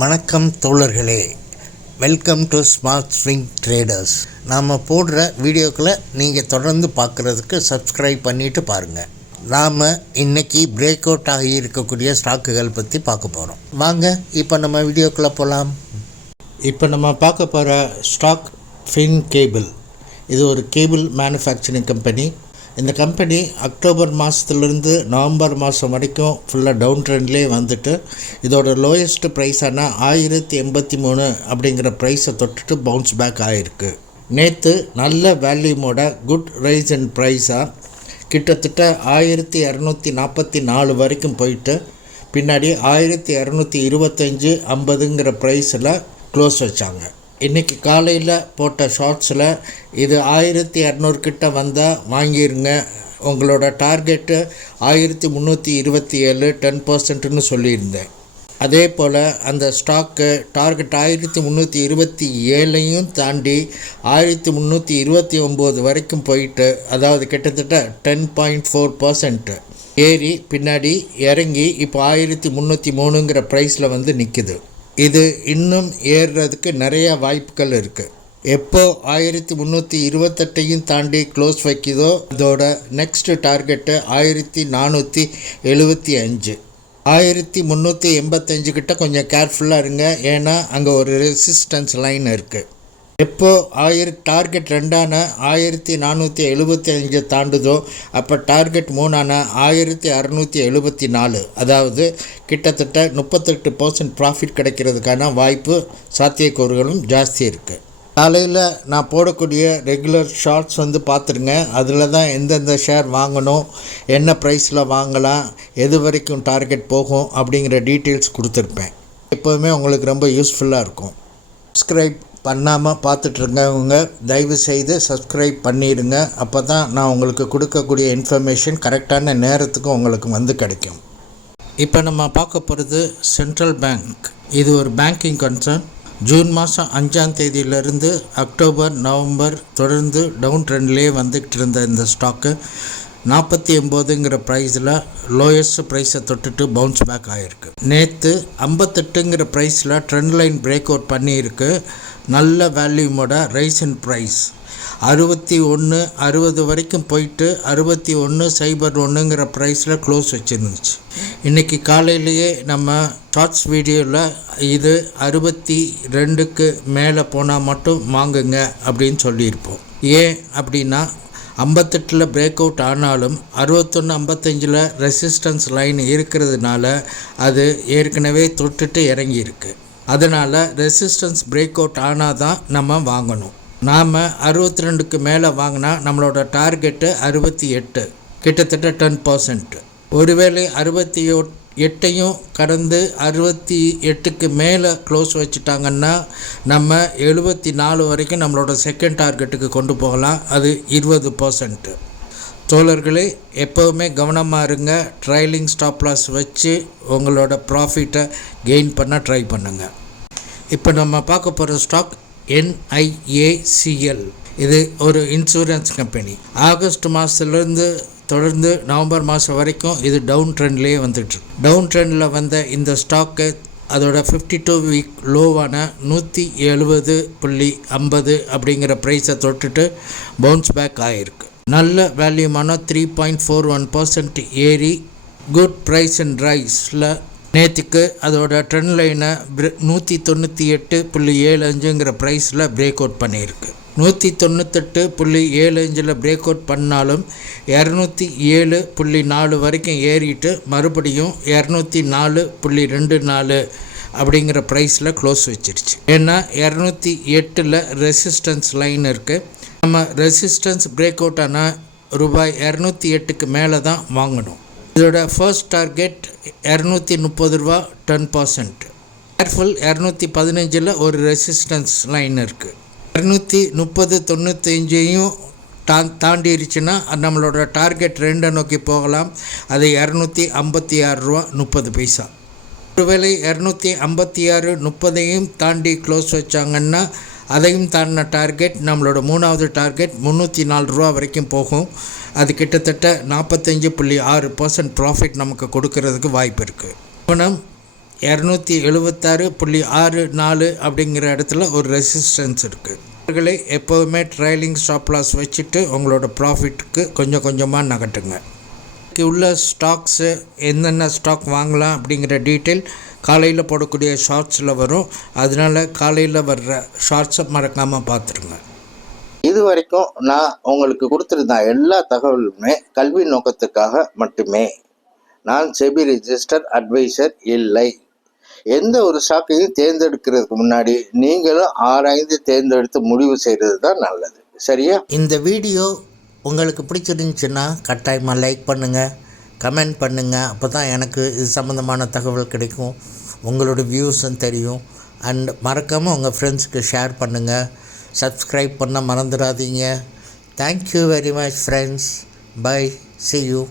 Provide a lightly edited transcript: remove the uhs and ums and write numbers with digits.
வணக்கம் தோழர்களே, welcome to smart swing traders. நாம் போடுற வீடியோக்களை நீங்கள் தொடர்ந்து பார்க்குறதுக்கு சப்ஸ்கிரைப் பண்ணிவிட்டு பாருங்கள். நாம் இன்றைக்கி பிரேக் அவுட் ஆகி இருக்கக்கூடிய ஸ்டாக்குகள் பற்றி பார்க்க போகிறோம். வாங்க இப்போ நம்ம வீடியோக்குள்ளே போகலாம். இப்போ நம்ம பார்க்க போகிற ஸ்டாக் ஃபின் கேபிள். இது ஒரு கேபிள் மேனுஃபேக்சரிங் கம்பெனி. இந்த கம்பெனி அக்டோபர் மாதத்துலேருந்து நவம்பர் மாதம் வரைக்கும் ஃபுல்லாக டவுன் ட்ரெண்ட்லேயே வந்துட்டு இதோட லோயஸ்ட்டு ப்ரைஸான 1083 அப்படிங்கிற ப்ரைஸை தொட்டுட்டு பவுன்ஸ் பேக் ஆகிருக்கு. நேற்று நல்ல வேல்யூமோட குட் ரைஸ் அண்ட் ப்ரைஸாக கிட்டத்தட்ட 1244 வரைக்கும் போயிட்டு பின்னாடி 1225-50ங்கிற ப்ரைஸில் க்ளோஸ் வச்சாங்க. இன்றைக்கி காலையில் போட்ட ஷார்ட்ஸில் இது 1200 கிட்ட வந்தால் வாங்கிடுங்க, உங்களோட டார்கெட்டு 1327 10%ன்னு சொல்லியிருந்தேன். அதே போல் அந்த ஸ்டாக்கு டார்கெட் 1327ஐயும் தாண்டி 1329 வரைக்கும் போயிட்டு, அதாவது கிட்டத்தட்ட 10.4% ஏறி பின்னாடி இறங்கி இப்போ 1303ங்கிற ப்ரைஸில் வந்து நிற்குது. இது இன்னும் ஏறுறதுக்கு நிறையா வாய்ப்புகள் இருக்குது. எப்போ 1328ஐயும் தாண்டி க்ளோஸ் வைக்குதோ அதோட நெக்ஸ்ட் டார்கெட்டு 1475. 1385 கிட்ட கொஞ்சம் கேர்ஃபுல்லாக இருங்க, ஏன்னா அங்கே ஒரு ரெசிஸ்டன்ஸ் லைன் இருக்குது. எப்போ டார்கெட் 2ஆன 1475 தாண்டுதோ அப்போ டார்கெட் 3ஆன 1674, அதாவது கிட்டத்தட்ட 38% ப்ராஃபிட் கிடைக்கிறதுக்கான வாய்ப்பு சாத்தியக்கூறுகளும் ஜாஸ்தி இருக்குது. காலையில் நான் போடக்கூடிய ரெகுலர் ஷார்ட்ஸ் வந்து பார்த்துருங்க. அதில் தான் எந்தெந்த ஷேர் வாங்கணும், என்ன ப்ரைஸில் வாங்கலாம், எது வரைக்கும் டார்கெட் போகும் அப்படிங்கிற டீட்டெயில்ஸ் கொடுத்துருப்பேன். எப்போவுமே உங்களுக்கு ரொம்ப யூஸ்ஃபுல்லாக இருக்கும். சப்ஸ்கிரைப் பண்ணாமல் பார்த்துட்ருக்கவங்க தயவு செய்து சப்ஸ்கிரைப் பண்ணிடுங்க. அப்போ தான் நான் உங்களுக்கு கொடுக்கக்கூடிய இன்ஃபர்மேஷன் கரெக்டான நேரத்துக்கு உங்களுக்கு வந்து கிடைக்கும். இப்போ நம்ம பார்க்க போகிறது சென்ட்ரல் பேங்க். இது ஒரு பேங்கிங் கன்சர்ன். ஜூன் மாதம் 5ஆம் தேதியிலிருந்து அக்டோபர் நவம்பர் தொடர்ந்து டவுன் ட்ரெண்ட்லேயே வந்துக்கிட்டு இருந்த இந்த ஸ்டாக்கு 48ங்கிற ப்ரைஸில் லோயஸ்ட் ப்ரைஸை தொட்டுட்டு பவுன்ஸ் பேக் ஆகிருக்கு. நேற்று 58ங்கிற ப்ரைஸில் ட்ரெண்ட் லைன் பிரேக் அவுட் பண்ணியிருக்கு. நல்ல வேல்யூமோட ரைஸ் இன் ப்ரைஸ் 61.60 வரைக்கும் போயிட்டு 61.01ங்கிற ப்ரைஸில் க்ளோஸ் வச்சுருந்துச்சு. இன்றைக்கி காலையிலேயே நம்ம ஷார்ட்ஸ் வீடியோவில் இது 62க்கு மேலே போனால் மட்டும் வாங்குங்க அப்படின்னு சொல்லியிருப்போம். ஏன் அப்படின்னா 58 பிரேக் அவுட் ஆனாலும் 61-55 ரெசிஸ்டன்ஸ் லைன் இருக்கிறதுனால அது ஏற்கனவே தொட்டுட்டு இறங்கியிருக்கு. அதனால் ரெசிஸ்டன்ஸ் பிரேக் அவுட் ஆனால் தான் நம்ம வாங்கணும். நாம் 62க்கு மேலே வாங்கினா நம்மளோட டார்கெட்டு 68, கிட்டத்தட்ட 10%. ஒருவேளை 68ஐயும் கடந்து 68க்கு மேலே க்ளோஸ் வச்சுட்டாங்கன்னா நம்ம 74 வரைக்கும் நம்மளோட செகண்ட் டார்கெட்டுக்கு கொண்டு போகலாம். அது 20%. தோழர்களே, எப்போவுமே கவனமாக இருங்க. ட்ரைலிங் ஸ்டாப் லாஸ் வச்சு உங்களோட ப்ராஃபிட்டை கெயின் பண்ண ட்ரை பண்ணுங்கள். இப்போ நம்ம பார்க்க போகிற ஸ்டாக் NIACL. இது ஒரு இன்சூரன்ஸ் கம்பெனி. ஆகஸ்ட் மாதத்துலேருந்து தொடர்ந்து நவம்பர் மாதம் வரைக்கும் இது டவுன் ட்ரெண்ட்லேயே வந்துட்டு. டவுன் ட்ரெண்டில் வந்த இந்த ஸ்டாக்கு அதோட 52 வீக் லோவான 170.50 அப்படிங்கிற ப்ரைஸை தொட்டுட்டு பவுன்ஸ் பேக் ஆகிருக்கு. நல்ல வேல்யூமான 3.41% ஏறி குட் ப்ரைஸ் அண்ட் ரைஸில் நேற்றுக்கு அதோட ட்ரெண்ட் லைனை 198.75ங்கிற ப்ரைஸில் பிரேக் அவுட் பண்ணியிருக்கு. 198.75 பிரேக் அவுட் பண்ணாலும் 207.4 வரைக்கும் ஏறிட்டு மறுபடியும் 204.24 அப்படிங்கிற ப்ரைஸில் க்ளோஸ் வச்சிருச்சு. ஏன்னா 208 ரெசிஸ்டன்ஸ் லைன் இருக்குது. நம்ம ரெசிஸ்டன்ஸ் பிரேக் அவுட் ஆனால் ரூபாய் 208க்கு மேலே தான் வாங்கணும். இதோட ஃபர்ஸ்ட் டார்கெட் 230 ரூபா 10%. கேர்ஃபுல், 215 ஒரு ரெசிஸ்டன்ஸ் லைன் இருக்குது. 230.95ஐயும் தாண்டிடுச்சுன்னா நம்மளோட டார்கெட் 2 நோக்கி போகலாம். அது 256 ரூபா 30 பைசா. ஒருவேளை 256.30ஐயும் தாண்டி க்ளோஸ் வச்சாங்கன்னா அதையும் தாண்டின டார்கெட் நம்மளோட 3வது டார்கெட் 304 ரூபா வரைக்கும் போகும். அது கிட்டத்தட்ட 45.6% ப்ராஃபிட் நமக்கு கொடுக்கறதுக்கு வாய்ப்பு இருக்குது. 276.64 அப்படிங்கிற இடத்துல ஒரு ரெசிஸ்டன்ஸ் இருக்குது. அவர்களே எப்போதுமே ட்ரைலிங் ஸ்டாப் லாஸ் வச்சுட்டு உங்களோட ப்ராஃபிட்டுக்கு கொஞ்சம் கொஞ்சமாக நகட்டுங்க. உள்ள ஸ்டாக்ஸு என்னென்ன ஸ்டாக் வாங்கலாம் அப்படிங்கிற டீட்டெயில் காலையில் போடக்கூடிய ஷார்ட்ஸில் வரும். அதனால் காலையில் வர்ற ஷார்ட்ஸை மறக்காமல் பார்த்துருங்க. இது வரைக்கும் நான் உங்களுக்கு கொடுத்துருந்த எல்லா தகவலுமே கல்வி நோக்கத்துக்காக மட்டுமே. நான் செபி ரெஜிஸ்டர் அட்வைசர் இல்லை. எந்த ஒரு ஸ்டாக்கையும் தேர்ந்தெடுக்கிறதுக்கு முன்னாடி நீங்களும் ஆராய்ந்து தேர்ந்தெடுத்து முடிவு செய்கிறது தான் நல்லது. சரியா? இந்த வீடியோ உங்களுக்கு பிடிச்சிருந்துச்சுன்னா கட்டாயமாக லைக் பண்ணுங்கள், கமெண்ட் பண்ணுங்கள். அப்போ தான் எனக்கு இது சம்மந்தமான தகவல் கிடைக்கும், உங்களோட வியூஸும் தெரியும். அண்ட் மறக்காமல் உங்கள் ஃப்ரெண்ட்ஸ்க்கு ஷேர் பண்ணுங்கள். சப்ஸ்கிரைப் பண்ண மறந்துடாதீங்க. Thank you very much friends. Bye. See you.